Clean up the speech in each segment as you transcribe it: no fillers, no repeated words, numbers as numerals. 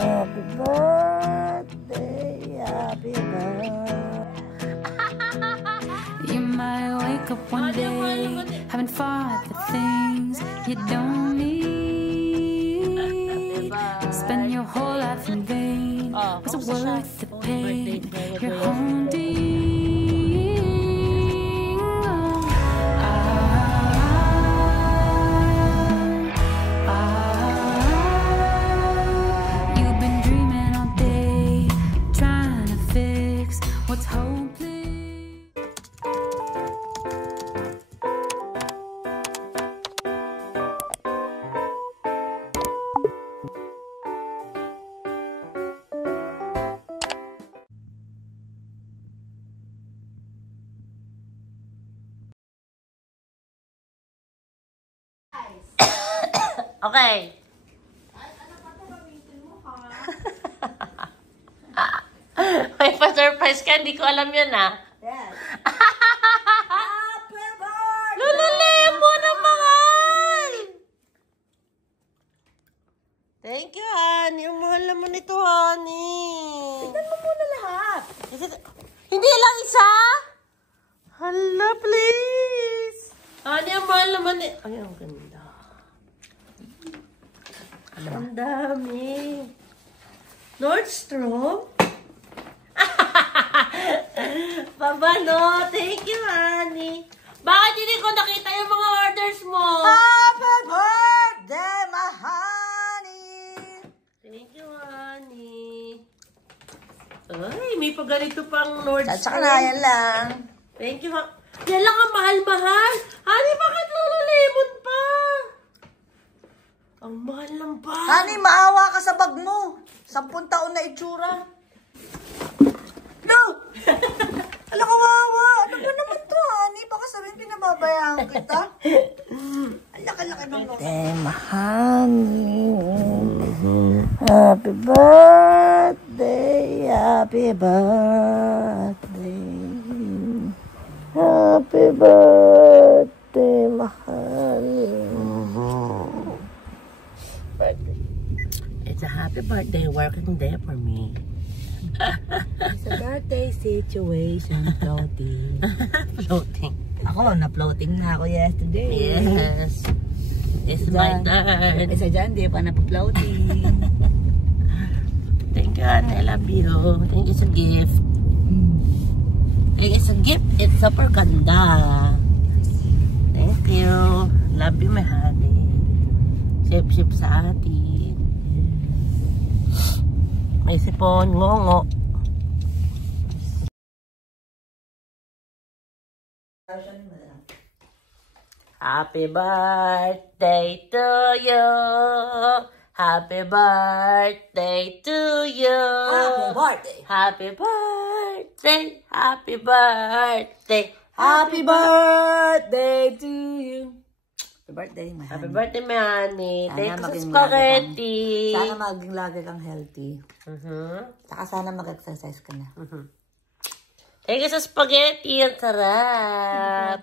Happy birthday, happy birthday. You might wake up one day, having fought the things you don't need. Spend your whole life in vain. Was it worth the pain? You're haunting. You've been dreaming all day, trying to fix what's hopeless. Okay. May pa-surprise ka, hindi ko alam yun ah. Yes. Happy birthday! Lululem mo na mahal! Thank you, honey. Ang mahal naman ito, honey. Tignan mo muna lahat. Hindi lang isa? Hala, please. Honey, ang mahal naman eh. Ay, ang ganda. Ang dami. Nordstrom? Pabalo. Thank you, honey. Bakit hindi ko nakita yung mga orders mo? Happy birthday, my honey! Thank you, honey. Ay, may pa ganito pang Nordstrom. Tsaka na, yan lang. Thank you, yan lang ang mahal-mahal. Honey, bakit Lululemon pa? Ang mahal ng bag. Honey, maawa ka sa bag mo. 10 taon na itsura. No! Alam, kawawa. Ano ba naman to, honey? Baka sabihin pinababayaan kita. Alak-alaki ng loss. Happy birthday, happy birthday. Happy birthday, mahal. Birthday. It's a happy birthday working day for me. It's a birthday situation floating. Floating. Ako, na-floating na ako yesterday. Yes. It's my turn. Isa dyan, di pa na-floating. Thank you, Ate. I love you. Thank you sa gift. Thank you sa gift. It's super ganda. Thank you. Love you, my honey. Sip-sip sa atin. May sipon, ngongo. Happy birthday to you. Happy birthday to you. Happy birthday. Happy birthday. Happy birthday. Happy birthday to you. Happy birthday, my honey. Happy birthday, my honey. Sana Thank you sa maging spaghetti. Sana maging lagi kang healthy. Saka sana mag-exercise ka na. Thank you sa spaghetti. Ang sarap.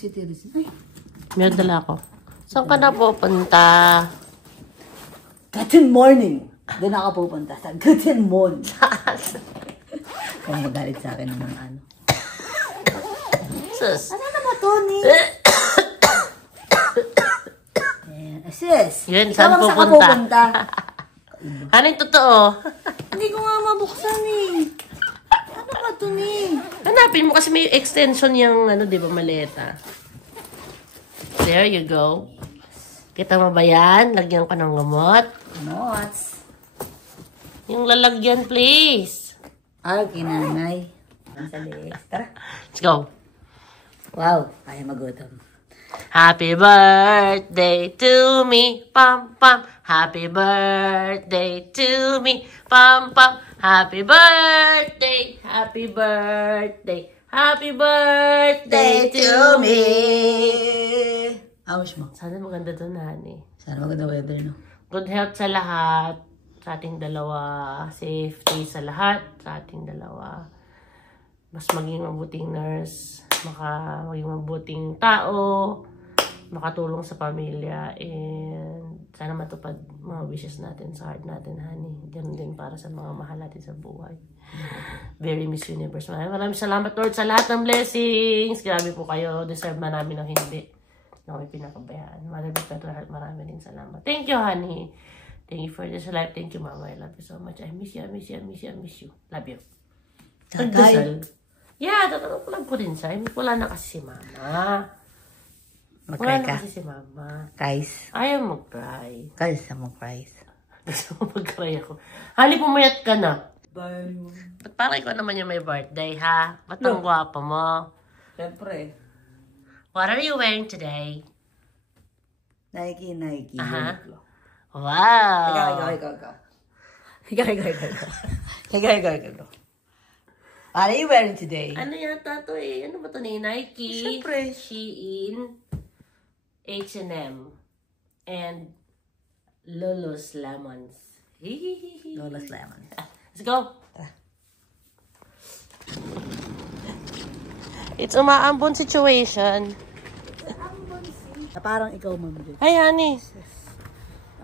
Si Teres. Ay. Meron dala ako. Saan ka na pupunta? Good morning. Doon ako pupunta sa Good morning. Kung magalit sa akin naman ano. Sus. Ano naman, Tony? Sis. Yun, ikaw saan ang saka pupunta? pupunta. Ano yung totoo? Hindi ko nga mabuksan eh. Ano ba, Tony? Hanapin mo kasi may extension yung ano, di ba, maleta. There you go. Kita mo ba yan? Lagyan ko ng gamot. Notes. Yung lalagyan, please. Ay, kinanay. Ang salis. Tara. Let's go. Wow, kaya magutom. Happy birthday to me, pam pam. Happy birthday to me, pam pam. Happy birthday, happy birthday, happy birthday to me. Awas mo. Sana maganda doon, honey. Sana maganda weather, no? Good health sa lahat. Sa ating dalawa. Safety sa lahat. Sa ating dalawa. Mas maging mabuting nurse. Maging mabuting tao. Makatulong sa pamilya. And sana matupad mga wishes natin sa heart natin, honey. Ganun din para sa mga mahal natin sa buhay. Very Miss Universe. Maraming salamat, Lord, sa lahat ng blessings. Grabe po kayo. Deserve man namin o hindi. Na may pinakabayaan. Marami din salamat. Thank you, honey. Thank you for this life. Thank you, Mama. I love you so much. I miss you, I miss you, I miss you, I miss you. Love you. Tatay. Yeah, tatanong ko rin siya. Wala na kasi si Mama. Wala na kasi si Mama. Guys. Ayaw mag-cry. Guys, mag-cry. Gusto mo mag-cry ako. Hali, pumayat ka na. Bye. Ba't parang ikaw naman yung may birthday, ha? Ba't ang guwapo mo? Siyempre. What are you wearing today? Nike. Aha. Wow! Ikaw. What are you wearing today? Ano yata to eh? Ano ba to ni Nike? Siyempre. Shein, H&M, and Lulu's Lemons. Lola's Lemon. Let's go! It's umaambon situation. Parang ikaw, ma'am. Ay, honey.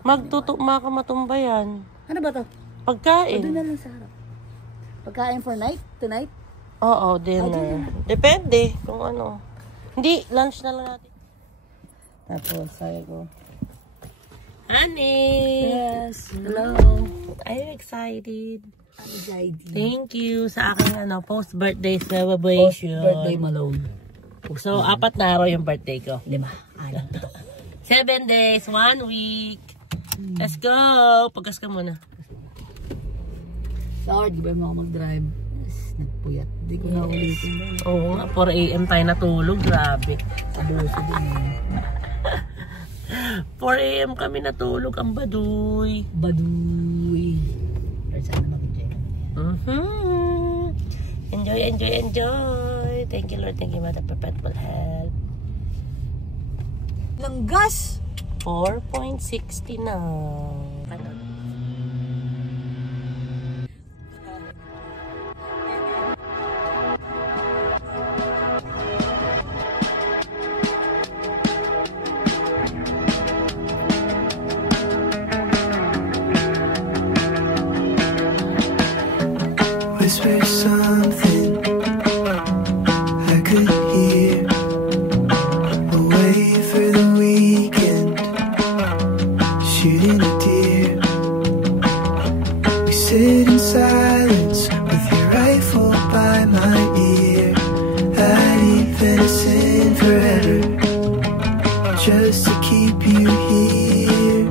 Magtutugma ka matumbayan. Ano ba to? Pagkain. Doon na lang sa harap. Pagkain for night? Tonight? Oo, dinner. Depende kung ano. Hindi, lunch na lang natin. Tapos, sabi ko. Honey! Yes. Hello. Are you excited? Anxiety. Thank you sa aking post-birthday celebration. Birthday Malone. So, 4 na araw yung birthday ko. 5. 7 days, 1 week. Let's go! Pagkas ka muna. Sorry, di ba mo ako mag-drive? Nagpuyat. Hindi ko na ulitin. Oo nga, 4 AM tayo natulog. Grabe. Sa buso din. 4 AM kami natulog. Ang baduy. Baduy. Pero sana mag-enjoy kami. Enjoy, enjoy, enjoy. Thank you, Lord. Thank you, Mother Perpetual Help. Langgas! 4.60 na. Ano? Whisper something I could hear. Away for the weekend, shooting a deer. We sit in silence with your rifle by my ear. I'd eat venison forever just to keep you here.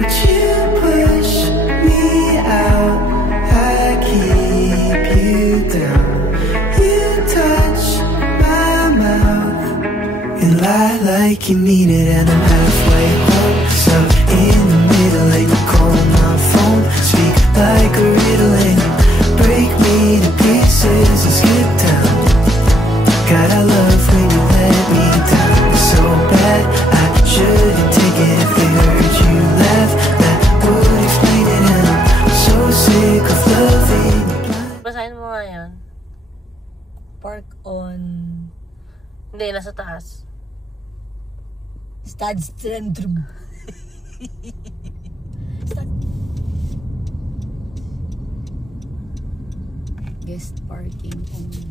But you push me out, I keep you down. You touch my mouth and lie like you mean it, and I'm halfway home, stuck in the middle, and you call my phone, speak like a riddle, and you break me to pieces and skip town. God, I love when you let me down so bad. I shouldn't take it if they heard you laugh. That would explain it, and I'm so sick of loving you. Basahin mo nga yan. Park on Hindi, nasa taas. Stadstrendrum. Guest parking only.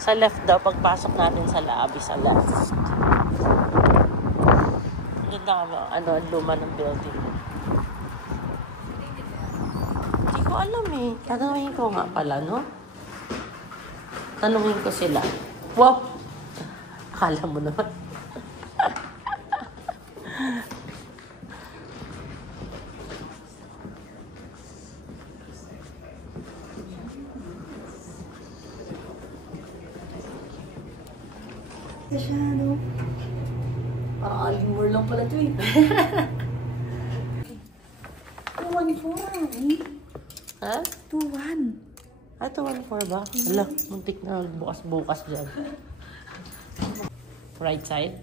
Sa left daw, pagpasok natin sa lobby, sa left. Ganda ka ang luma ng building. Hindi ko alam eh. Tanungin ko nga pala, no? Tanungin ko sila. Wow! Akala mo naman. Masyado. Humor lang pala ito eh. 2-1-4 eh. Ha? 2-1. Ito, 1-4 ba? Ala, muntik na bukas-bukas dyan. Right side.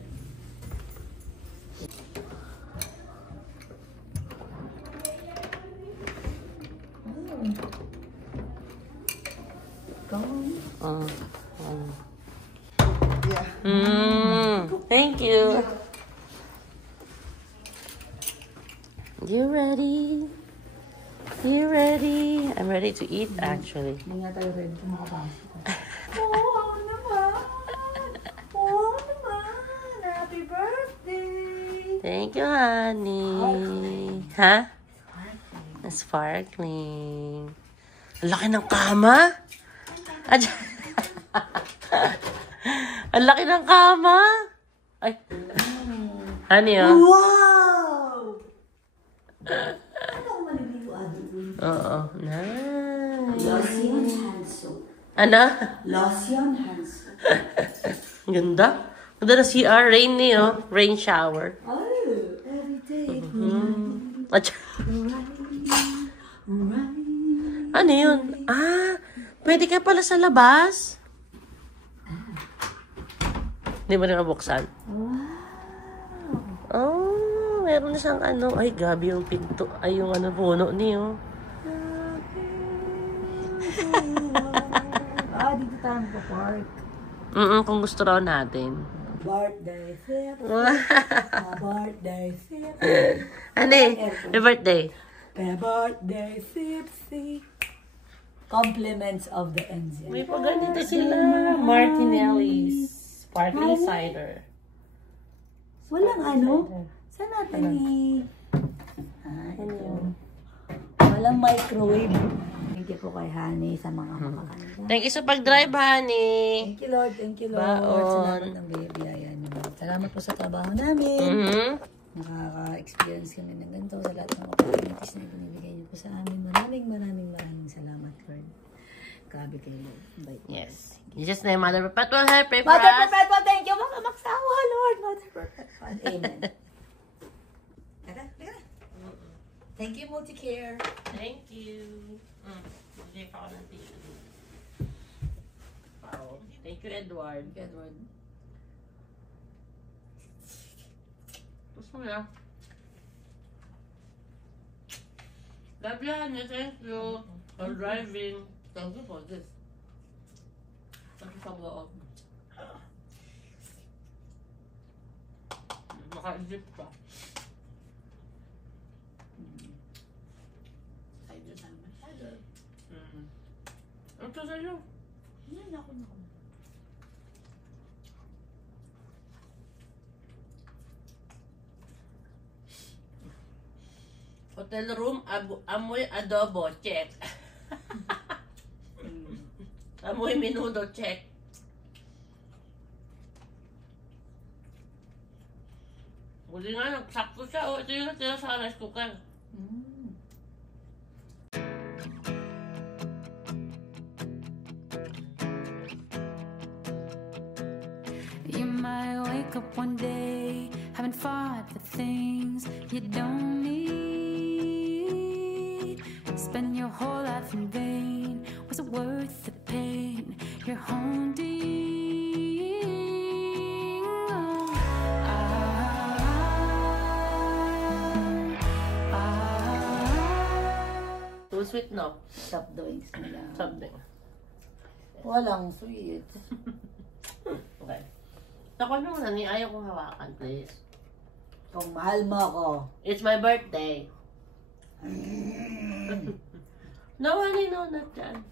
Thank you. You ready? You ready? I'm ready to eat, actually. Hindi nga tayo ready kung makapasok. Oo naman! Oo naman! Happy birthday! Thank you, honey. Ha? Sparkling. Ang laki ng kama. Ang laki ng kama. Ay. Honey, oh. Wow! Ano ang maliliw, Adi? Oo. Nice. Lotion hand soap. Ano? Lotion hand soap. Ganda. Ganda na CR. Rain niyo. Rain shower. Oh, every day. Ano yun? Ah, pwede ka pala sa labas. Hindi mo rin mabuksan. Oh, meron na siyang ano. Ay, gabi yung pinto. Ay, yung ano, puno niyo. Dito tayo magpa-park. Kung gusto raw natin. Birthday trip. Birthday trip. Ano eh? May birthday. Birthday tipsy. Compliments of the NZ. May paganito sila. Martinelli's. Sparkling cider. Walang ano? Saan natin walang microwave. Thank you po kay Honey sa mga makakanda. Thank you sa pag-drive, honey. Thank you, Lord. Thank you, Lord. Baon. Salamat ng biyaya niyo. Salamat po sa trabaho namin. Nakaka-experience kami ng ganito sa lahat ng opportunities na binibigay niyo po sa amin. Maraming salamat, Lord. Grabe kayo, Lord. Yes. You just name Mother Perpetual, help, pray for Mother us. Perpetual, thank you. Baka magsawa, Lord. Mother Perpetual. Amen. Thank you, Multicare. Thank you. Hindi pa ako ng tissue. Wow. Thank you, Edward. Edward. Gusto mo na? Love you, honey. Thank you for driving. Thank you for this. Thank you for loob. Maka-zip pa. Ano to sa'yo? Yan ako. Hotel room, amoy adobo, check. Amoy menudo, check. Huli nga, nagsakto siya. O, ito yung natira sa rice cooker. You might wake up one day having fought the things you don't need. Spend your whole life in vain. Was it worth the pain you're haunting? Too sweet, no? Stop doing nila. Something. Walang sweet. Okay. Ako naman, honey. Ayaw kong hawakan, please. Kung mahal mo ako. It's my birthday. No, honey, no, not dyan.